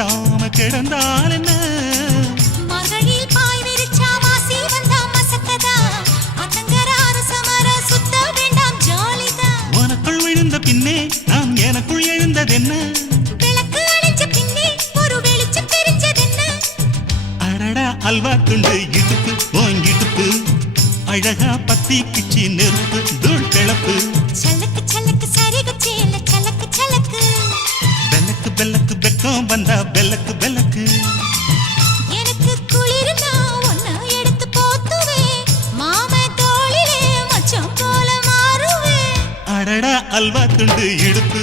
கட்டாம கிடந்தால் என்ன மகளில் பாய் விரிச்சா வாசி வந்தா மசக்கதா அத்தங்கராறு சமர சுத்த வேண்டாம் ஜாலிதான் உனக்குள் விழுந்த பின்னே நான் எனக்குள் எழுந்ததென்ன விளக்கு அணைஞ்ச பின்னே ஒரு வெளிச்சம் தெரிஞ்சதென்ன அடடா அல்வா துண்டு இடுப்பு ஓங்கிடுப்பு அழகா பத்தி கிச்சி நெருப்பு தூள் கிளப்பு சலக்கு சலக்கு சரிகுச்சேல சலக்கு சலக்கு பெல்லக்கு பெல்லக்கு வெக்கம் வந்தா பெல்லக்கு பெல்லக்கு எனக்கு குளிர்னா ஒன்ன எடுத்து போத்துவே மாமே தோளிலே மச்சம் போல மாறுவே அடடா அல்வா துண்டு இடுப்பு